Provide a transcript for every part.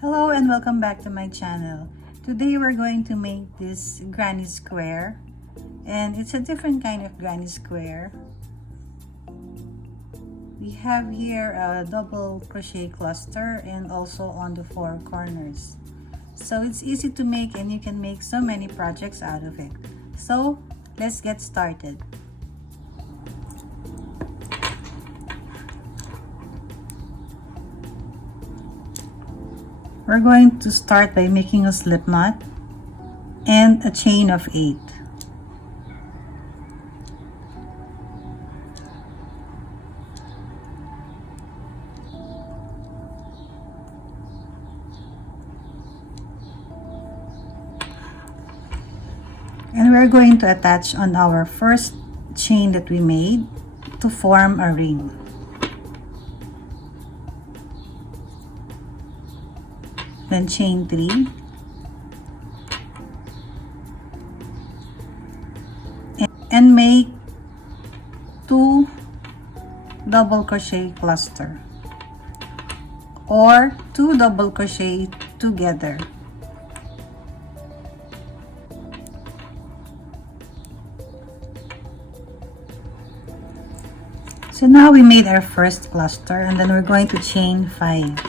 Hello and welcome back to my channel. Today we're going to make this granny square, and it's a different kind of granny square. We have here a double crochet cluster and also on the four corners. So it's easy to make and you can make so many projects out of it. So let's get started. We're going to start by making a slip knot and a chain of 8. And we're going to attach on our first chain that we made to form a ring. Then chain 3, and make 2 double crochet cluster or 2 double crochet together. So now we made our first cluster, and then we're going to chain 5.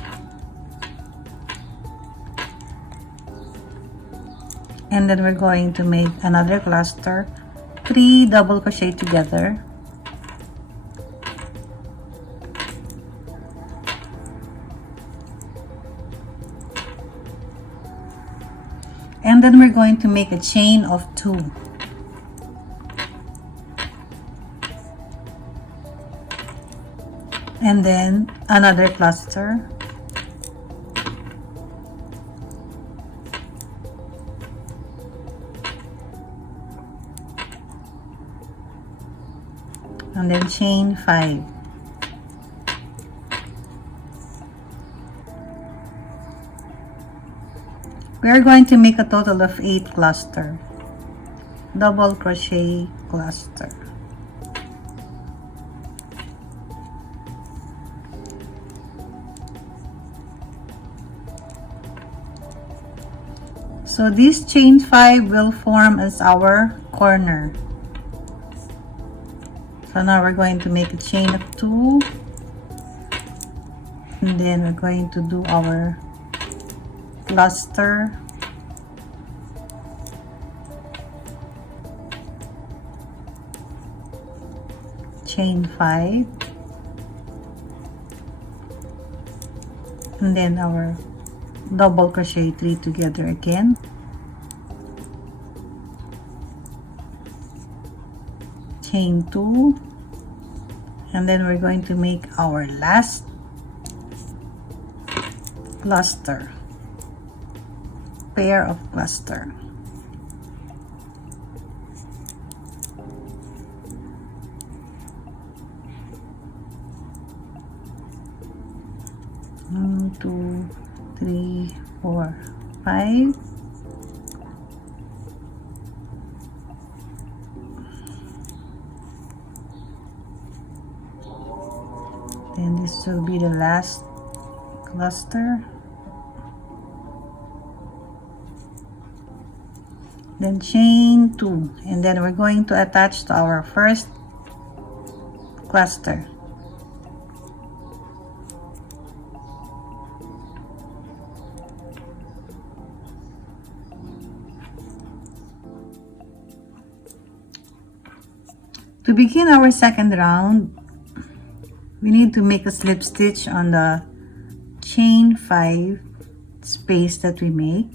And then we're going to make another cluster, 3 double crochet together, and then we're going to make a chain of 2, and then another cluster, and then chain 5. We are going to make a total of 8 cluster, double crochet cluster. So this chain 5 will form as our corner. So now we're going to make a chain of 2, and then we're going to do our cluster, chain 5, and then our double crochet 3 together again, chain 2, and then we're going to make our last cluster, pair of cluster. One, 2, 3, 4, 5. And this will be the last cluster. Then chain 2, and then we're going to attach to our first cluster. To begin our second round, we need to make a slip stitch on the chain 5 space that we make,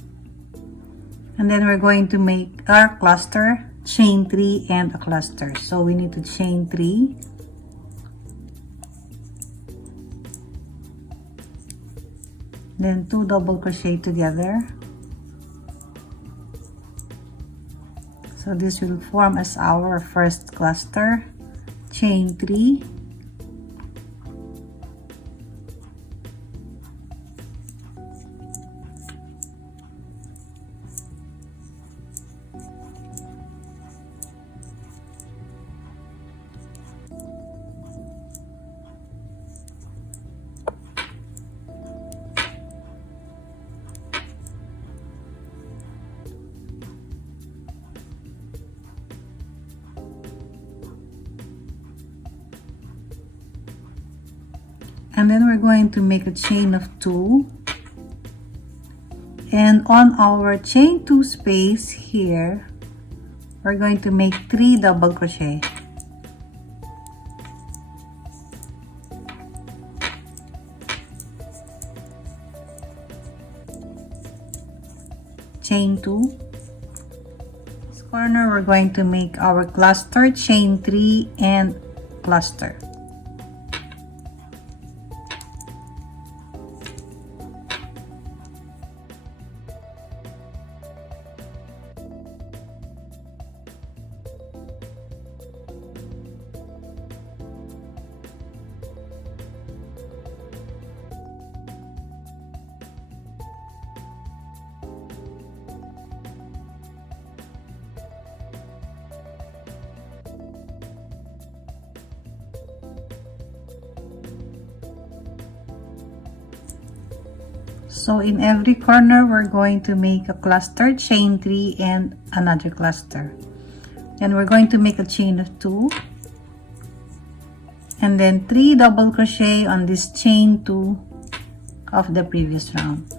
and then we're going to make our cluster, chain 3 and a cluster. So we need to chain 3, then 2 double crochet together. So this will form as our first cluster, chain 3, and then we're going to make a chain of 2, and on our chain 2 space here we're going to make 3 double crochet. Chain 2. This corner we're going to make our cluster, chain 3 and cluster. So in every corner, we're going to make a cluster, chain 3 and another cluster. Then we're going to make a chain of 2. And then 3 double crochet on this chain 2 of the previous round.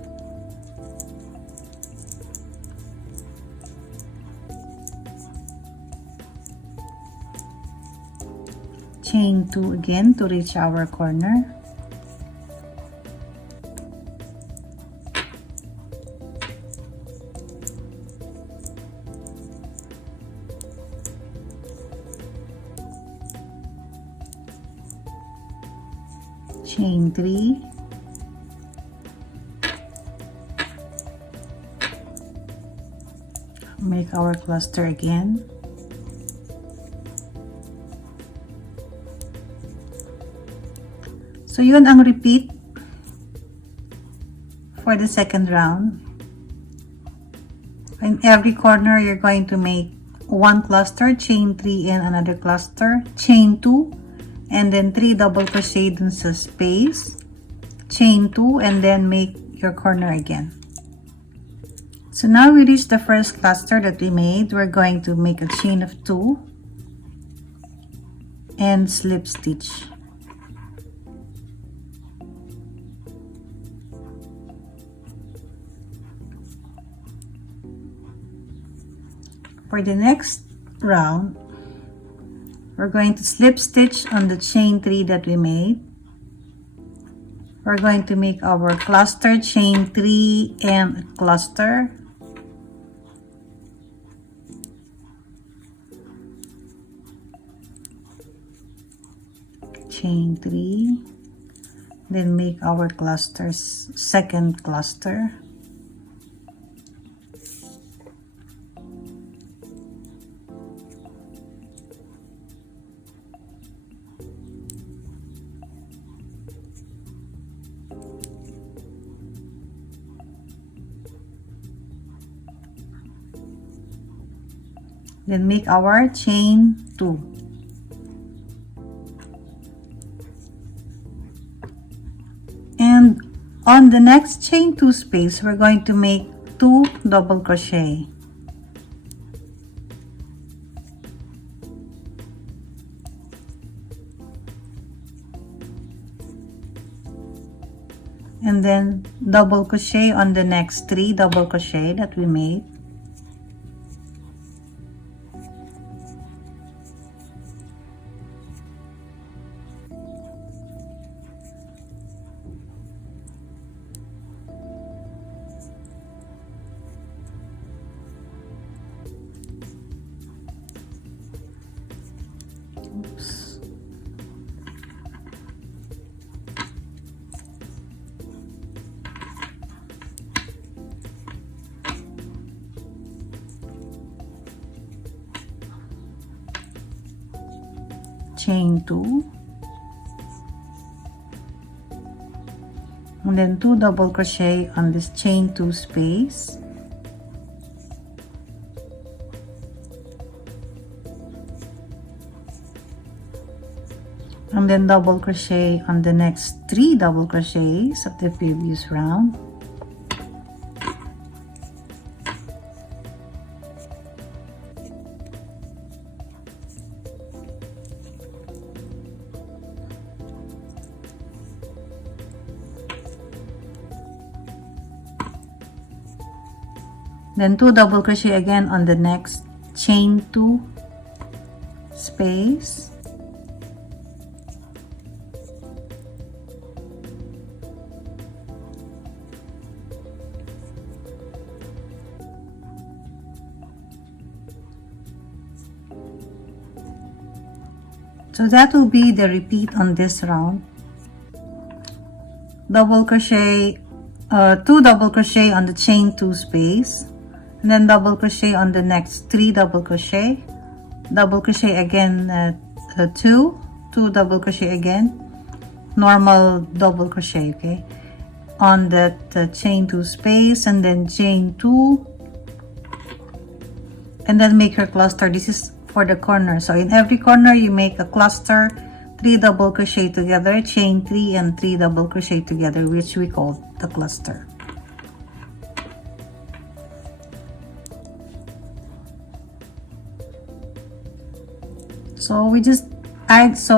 Chain 2 again to reach our corner. Chain 3, make our cluster again, so yun ang repeat for the second round. In every corner you're going to make 1 cluster, chain 3 and another cluster, chain 2 and then 3 double crochet dun sa space, chain 2 and then make your corner again. So now we reached the first cluster that we made. We're going to make a chain of 2 and slip stitch. For the next round, we're going to slip stitch on the chain 3 that we made. We're going to make our cluster, chain 3 and cluster. Chain 3, then make our clusters, second cluster. Then make our chain 2. And on the next chain 2 space, we're going to make 2 double crochet. And then double crochet on the next 3 double crochet that we made. Oops. Chain 2 and then 2 double crochet on this chain 2 space, and then double crochet on the next 3 double crochets of the previous round. Then 2 double crochet again on the next chain 2 space. So that will be the repeat on this round. Double crochet, 2 double crochet on the chain 2 space, and then double crochet on the next 3 double crochet again, 2 double crochet again, normal double crochet, okay, on that chain 2 space, and then chain 2, and then make your cluster. This is for the corner. So in every corner you make a cluster, 3 double crochet together, chain 3 and 3 double crochet together, which we call the cluster. So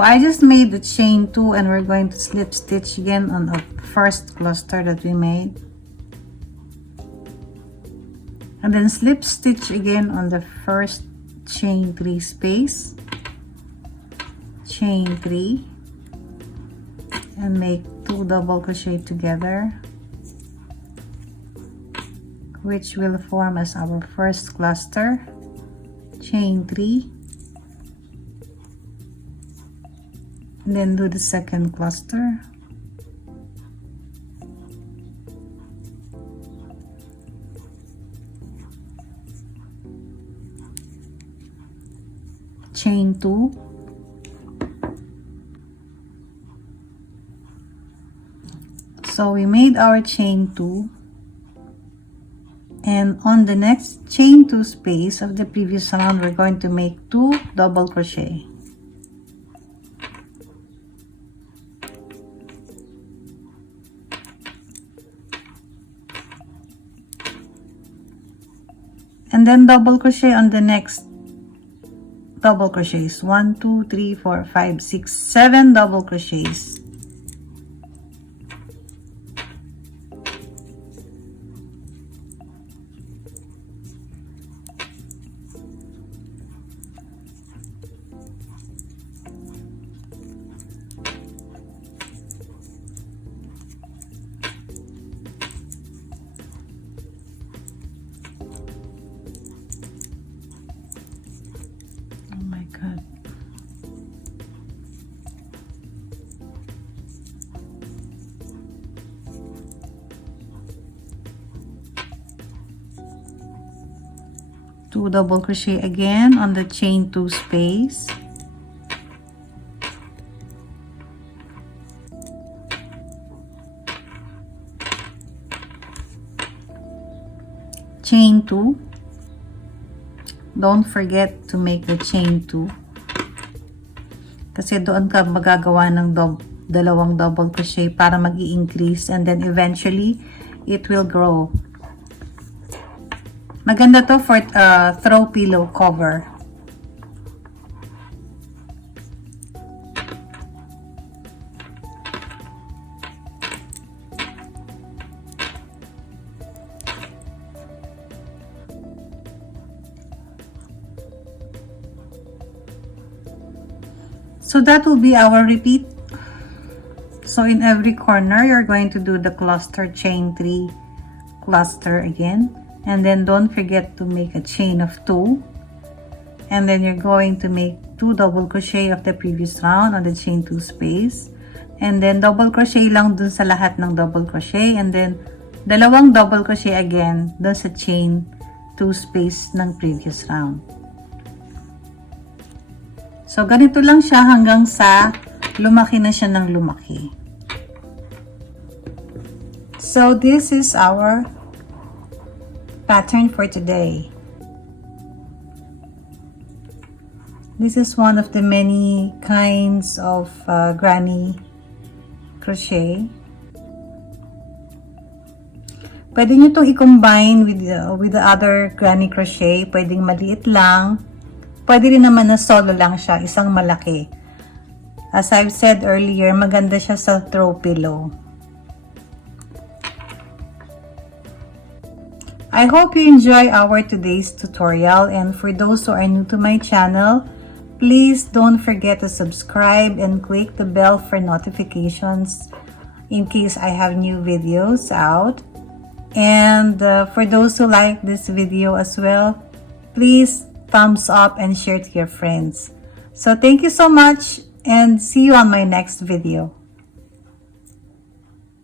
I just made the chain 2, and we're going to slip stitch again on the first cluster that we made, and then slip stitch again on the first chain 3 space, chain 3, and make 2 double crochet together, which will form as our first cluster, chain 3, and then do the second cluster, chain 2, so we made our chain 2, and on the next chain 2 space of the previous round we're going to make 2 double crochet. And then double crochet on the next double crochets, 1 2 3 4 5 6 7 double crochets, oh my god. Two double crochet again on the chain 2 space, chain 2, don't forget to make the chain 2 kasi doon ka magagawa ng dalawang double crochet para mag-i-increase, and then eventually it will grow. Maganda to for throw pillow cover. So that will be our repeat. So in every corner you're going to do the cluster, chain 3 cluster again, and then don't forget to make a chain of 2, and then you're going to make 2 double crochet of the previous round on the chain 2 space, and then double crochet lang dun sa lahat ng double crochet, and then dalawang double crochet again dun sa chain 2 space ng previous round. So ganito lang siya hanggang sa lumaki na siya ng lumaki. So this is our pattern for today. This is one of the many kinds of granny crochet. Pwede nyo itong i-combine with the other granny crochet. Pwedeng maliit lang. Pwede rin naman na solo lang siya, isang malaki. As I've said earlier, maganda siya sa throw pillow. I hope you enjoy our today's tutorial, and for those who are new to my channel, please don't forget to subscribe and click the bell for notifications in case I have new videos out. And for those who like this video as well, please thumbs up and share to your friends. So thank you so much, and see you on my next video.